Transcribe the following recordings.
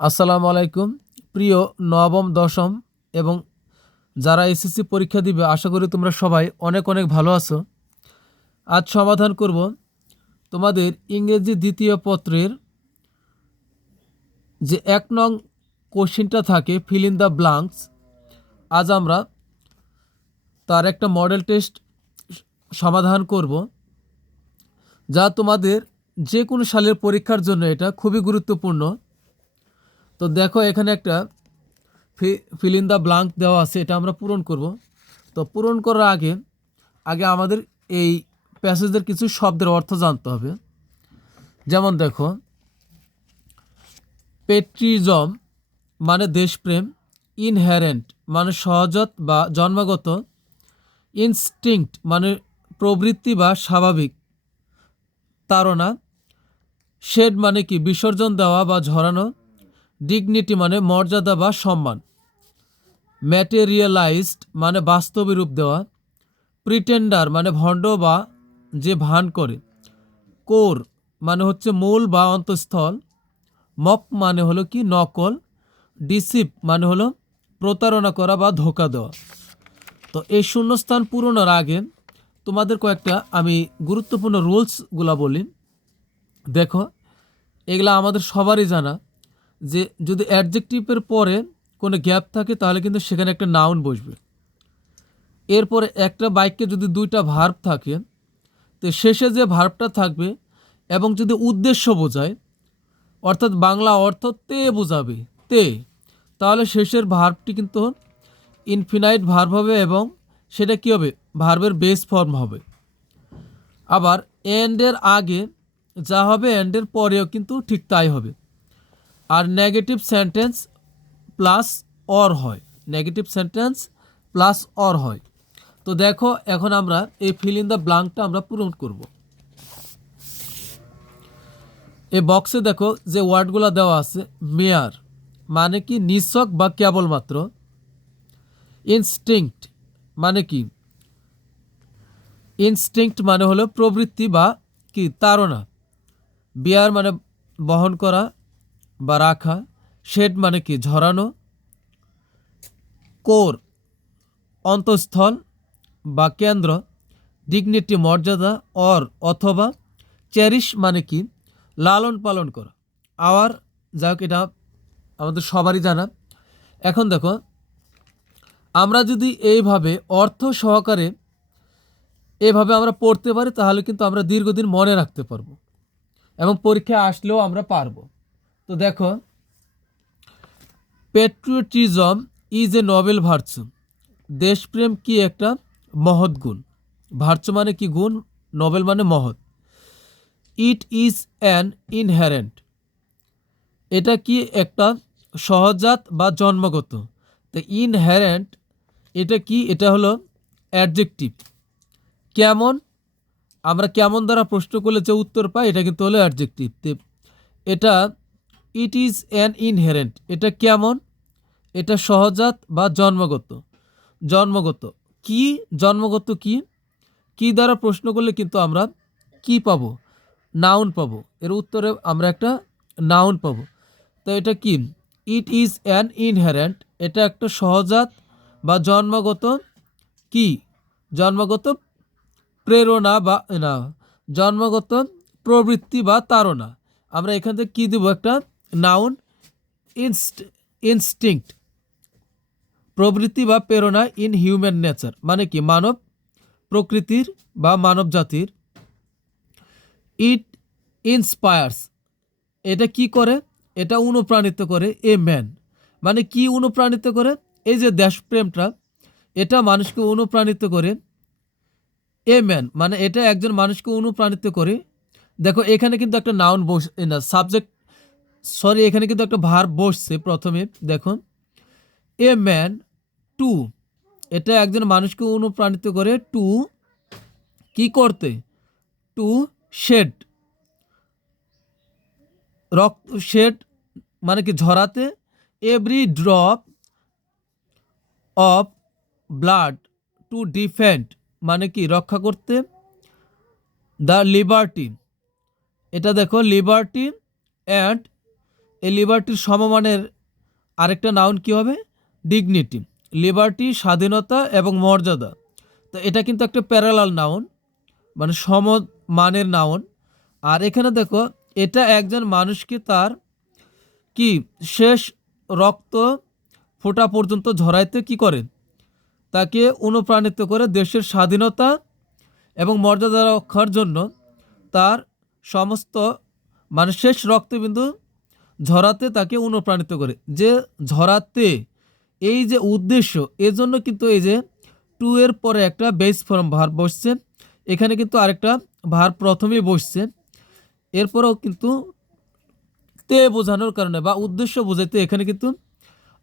আসসালামু আলাইকুম। প্রিয় নবম দশম এবং যারা এসএসসি পরীক্ষা দিবে, আশা করি তোমরা সবাই অনেক অনেক ভালো আছো। আজ সমাধান করব তোমাদের ইংরেজি দ্বিতীয় পত্রের যে 1 নং কোশ্চিনটা থাকে, ফিল ইন দ্য ব্লাঙ্কস। আজ আমরা তার একটা মডেল টেস্ট সমাধান করব, যা তোমাদের যে কোনো সালের পরীক্ষার জন্য এটা খুবই গুরুত্বপূর্ণ। তো দেখো, এখানে একটা ফিল ইন দ্য ব্লাঙ্ক দেওয়া আছে, এটা আমরা পূরণ করব। তো পূরণ করার আগে আগে আমাদের এই প্যাসেজের কিছু শব্দের অর্থ জানতে হবে। যেমন দেখো, পেট্রিজম মানে দেশপ্রেম, ইনহেরেন্ট মানে সহজাত বা জন্মগত, ইনস্টিংক্ট মানে প্রবৃত্তি বা স্বাভাবিক তাড়না, শেড মানে কি বিসর্জন দেওয়া বা ঝরানো, ডিগনিটি মানে মর্যাদা বা সম্মান, ম্যাটেরিয়ালাইজড মানে বাস্তবে রূপ দেওয়া, প্রিটেন্ডার মানে ভণ্ড বা যে ভান করে, কোর মানে হচ্ছে মূল বা অন্তঃস্থল, মক মানে হলো কি নকল, ডিসিপ মানে হলো প্রতারণা করা বা ধোকা দেওয়া। তো এই শূন্যস্থান পূরণের আগে তোমাদের কয়েকটা আমি গুরুত্বপূর্ণ রুলসগুলা বলি। দেখো, এগুলা আমাদের সবারই জানা যে যদি অ্যাডজেক্টিভের পরে কোনো গ্যাপ থাকে তাহলে কিন্তু সেখানে একটা নাউন বসবে। এরপরে একটা বাক্যে যদি দুইটা ভার্ব থাকে, তো শেষে যে ভার্বটা থাকবে এবং যদি উদ্দেশ্য বোঝায়, অর্থাৎ বাংলা অর্থ তে বোঝাবে, তে, তাহলে শেষের ভার্বটি কিন্তু ইনফিনাইট ভার্ব হবে এবং সেটা কী হবে, ভার্বের বেস ফর্ম হবে। আবার এন্ডের আগে যা হবে এন্ডের পরেও কিন্তু ঠিক তাই হবে। আর নেগেটিভ সেন্টেন্স প্লাস অর হয়, নেগেটিভ সেন্টেন্স প্লাস অর হয়। তো দেখো, এখন আমরা এই ফিল ইন দ্য ব্লাঙ্কটা আমরা পূরণ করব। এই বক্সে দেখো যে ওয়ার্ডগুলো দেওয়া আছে, মেয়ার মানে কি নিছক বা কেবলমাত্র, ইনস্টিংক্ট মানে কি, ইনস্টিংক্ট মানে হলো প্রবৃত্তি বা কি তাড়না, বিয়ার মানে বহন করা বা রাখা, শেড মানে কি ঝরানো, কোর অন্তঃস্থল বা কেন্দ্র, ডিগনিটি মর্যাদা, অর অথবা, চেরিশ মানে কি লালন পালন করা, আওয়ার, যাক এটা আমাদের সবারই জানা। এখন দেখো, আমরা যদি এইভাবে অর্থ সহকারে এভাবে আমরা পড়তে পারি তাহলে কিন্তু আমরা দীর্ঘদিন মনে রাখতে পারবো এবং পরীক্ষায় আসলেও আমরা পারবো। তো দেখো, patriotism is a Nobel virtue, দেশপ্রেম কি একটা মহৎ গুণ, ভার্চু মানে কি গুণ, নোবেল মানে মহৎ। ইট ইজ অ্যান ইনহেরেন্ট, এটা কি একটা সহজাত বা জন্মগত। তো ইনহেরেন্ট এটা কি, এটা হলো অ্যাডজেক্টিভ। কেমন, আমরা কেমন দ্বারা প্রশ্ন করলে যে উত্তর পাই এটা কিন্তু হলো অ্যাডজেক্টিভ। এটা ইট ইজ অ্যান ইনহেরেন্ট, এটা কেমন, এটা সহজাত বা জন্মগত। জন্মগত কি, জন্মগত কি, কি দ্বারা প্রশ্ন করলে কিন্তু আমরা কি পাবো, নাউন পাবো, এর উত্তরে আমরা একটা নাউন পাবো। তো এটা কি, ইট ইজ অ্যান ইনহেরেন্ট, এটা একটা সহজাত বা জন্মগত কি, জন্মগত প্রেরণা বা না, জন্মগত প্রবৃত্তি বা তাড়না। আমরা এখান থেকে কী দেবো, একটা নাউন, ইনস্টিংক্ট প্রবৃত্তি বা প্রেরণা, ইন হিউম্যান নেচার মানে কি মানব প্রকৃতির বা মানব জাতির। ইট ইন্সপায়ার্স, এটা কি করে, এটা অনুপ্রাণিত করে, এ ম্যান মানে কি অনুপ্রাণিত করে, এই যে দেশপ্রেমটা এটা মানুষকে অনুপ্রাণিত করে, এ ম্যান মানে এটা একজন মানুষকে অনুপ্রাণিত করে। দেখো এখানে কিন্তু একটা নাউন বস না সাবজেক্ট, সরি, এখানে কিন্তু একটা ভার্ব বসছে প্রথমে। দেখো, এ ম্যান টু, এটা একজন মানুষকে অনুপ্রাণিত করে, টু কি করতে, টু শেড, রক্ত, শেড মানে কি ঝরাতে, every drop of blood, to defend মানে কি রক্ষা করতে, দ্য লিবার্টি, এটা দেখো লিবার্টি অ্যান্ড এই লিবার্টির সমমানের আরেকটা নাউন কি হবে? ডিগনিটি। লিবার্টি স্বাধীনতা এবং মর্যাদা। তো এটা কিন্তু একটা প্যারালাল নাউন, মানে সমমানের নাউন। আর এখানে দেখো, এটা একজন মানুষকে তার কি শেষ রক্ত ফোঁটা পর্যন্ত ঝরাইতে কি করে? তাকে অনুপ্রাণিত করে দেশের স্বাধীনতা এবং মর্যাদা রক্ষার জন্য তার সমস্ত মানে শেষ রক্তবিন্দু ঝরাতে তাকে অনুপ্রাণিত করে। যে ঝরাতে, এই যে উদ্দেশ্য, এজন্য কিন্তু এই যে টু এর পরে একটা বেস ফর্ম ভার্ব বসছে, এখানে কিন্তু আরেকটা ভার্ব প্রথমেই বসছে, এরপরেও কিন্তু তে বোঝানোর কারণে বা উদ্দেশ্য বোঝাইতে এখানে কিন্তু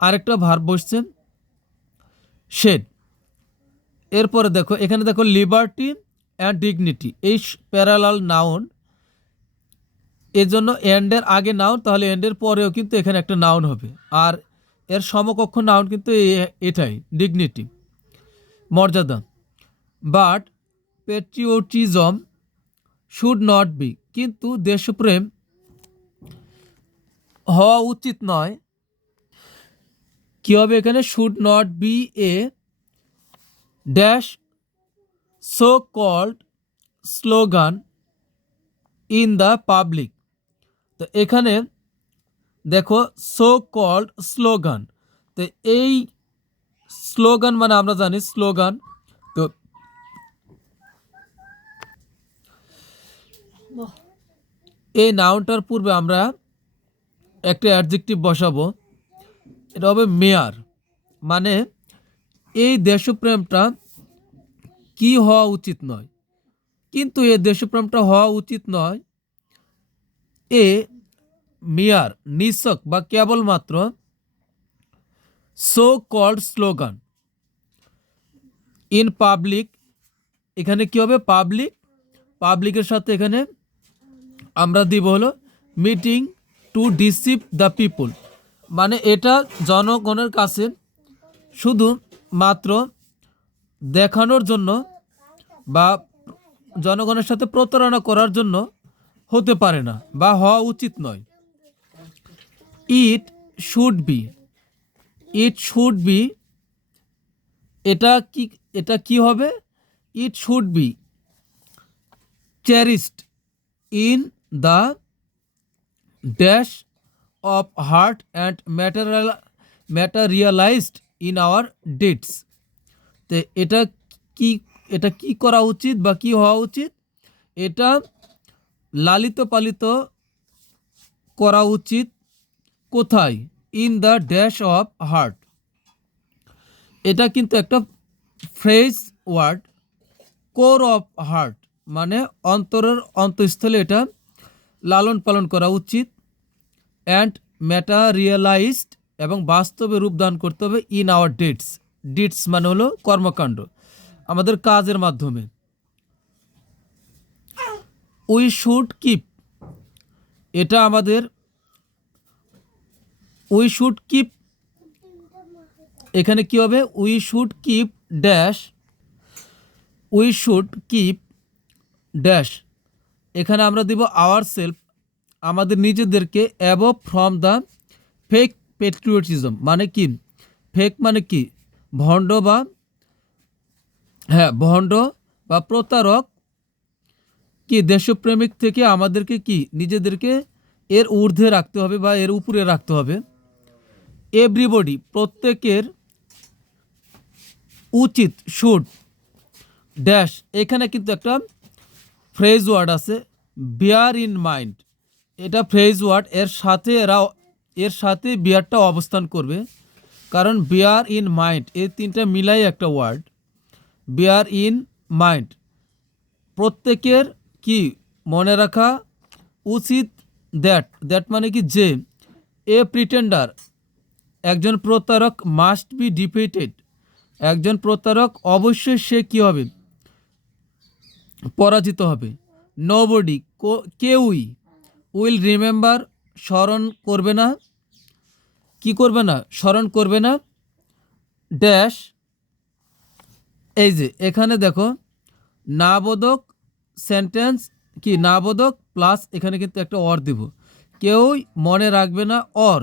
আরেকটা ভার্ব বসছে, শেড। এরপরে দেখো, এখানে দেখো লিবার্টি অ্যান্ড ডিগনিটি, এই প্যারালাল নাউন, এর জন্য এন্ডের আগে নাউন, তাহলে এন্ডের পরেও কিন্তু এখানে একটা নাউন হবে। আর এর সমকক্ষ নাউন কিন্তু এটাই, ডিগনিটি, মর্যাদা। But patriotism should not be, কিন্তু দেশপ্রেম হওয়া উচিত নয়। কি হবে এখানে? Should not be a dash so called slogan in the public. তো এখানে দেখো, সো কল্ড স্লোগান, তো এই স্লোগান মানে আমরা জানি স্লোগান। তো এই নাউনটার পূর্বে আমরা একটা অ্যাডজেক্টিভ বসাবো, এটা হবে মেয়ার। মানে এই দেশপ্রেমটা কি হওয়া উচিত নয়, কিন্তু এই দেশপ্রেমটা হওয়া উচিত নয় এ মেয়ার, নিছক বা কেবলমাত্র so called slogan in public. এখানে কি হবে? পাবলিক, পাবলিকের সাথে এখানে আমরা দিব হলো meeting two deceive the people, মানে এটা জনগণের কাছে শুধু মাত্র দেখানোর জন্য বা জনগণের সাথে প্রতারণা করার জন্য হতে পারে না বা হওয়া উচিত নয়। It should be, it should be, এটা কি হবে? It should be cherished in the dash of heart and materialised in our deeds. তো কি এটা কি করা উচিত বা কি হওয়া উচিত? এটা লালিত পালিত করা উচিত। কোথায়? In the dash of heart. এটা কিন্তু একটা phrase word. Core of heart মানে অন্তরের অন্তঃস্থলে এটা লালন পালন করা উচিত। অ্যান্ড ম্যাটারিয়ালাইজড এবং বাস্তবে রূপদান করতে হবে ইন আওয়ার ডিডস। ডিডস মানে হলো কর্মকাণ্ড, আমাদের কাজের মাধ্যমে। উই শুড কিপ, এটা আমাদের উই শুড কিপ, এখানে কি হবে? We should keep dash, we should keep dash, এখানে আমরা দিব আওয়ার সেলফ, আমাদের নিজেদেরকে, above from the fake patriotism. মানে কি? ফেক মানে কি? ভণ্ড বা ভণ্ড বা প্রতারক কি দেশপ্রেমিক থেকে আমাদেরকে কি নিজেদেরকে এর ঊর্ধ্বে রাখতে হবে বা এর উপরে রাখতে হবে। এভরিবডি, প্রত্যেকের উচিত, শুড ড্যাশ, এখানে কিন্তু একটা ফ্রেজ ওয়ার্ড আছে, বিয়ার ইন মাইন্ড, এটা ফ্রেজ ওয়ার্ড, এর সাথে বিয়ারটা অবস্থান করবে, কারণ বিয়ার ইন মাইন্ড এই তিনটা মিলাই একটা ওয়ার্ড। বিয়ার ইন মাইন্ড, প্রত্যেকের কি মনে রাখা উচিত। দ্যাট মানে কি যে, এ প্রিটেন্ডার, একজন প্রতারক, মাস্ট বি ডিফিটেড, একজন প্রতারক অবশ্যই সে কি হবে? পরাজিত হবে। নোবডি, কেউই, উইল রিমেম্বার, স্মরণ করবে না, কি করবে না? স্মরণ করবে না ড্যাশ। এই যে এখানে দেখো, নাবোধক সেন্টেন্স কি নাবোধক প্লাস এখানে কিন্তু একটা অর দিব, কেউই মনে রাখবে না, or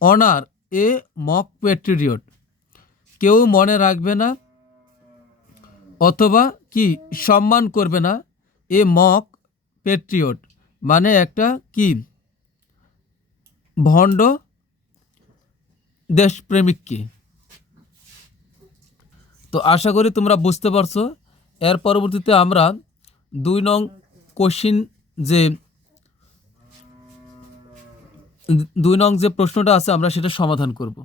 honour A mock Patriot, কেউ মনে রাখবে না অথবা কি সম্মান করবে না, এ মক প্যাট্রিয়ট মানে একটা কি ভণ্ড দেশপ্রেমিককে। তো আশা করি তোমরা বুঝতে পারছো। এর পরবর্তীতে আমরা 2 নং কোশ্চিন যে 2 নং যে প্রশ্নটা আছে আমরা সেটা সমাধান করব।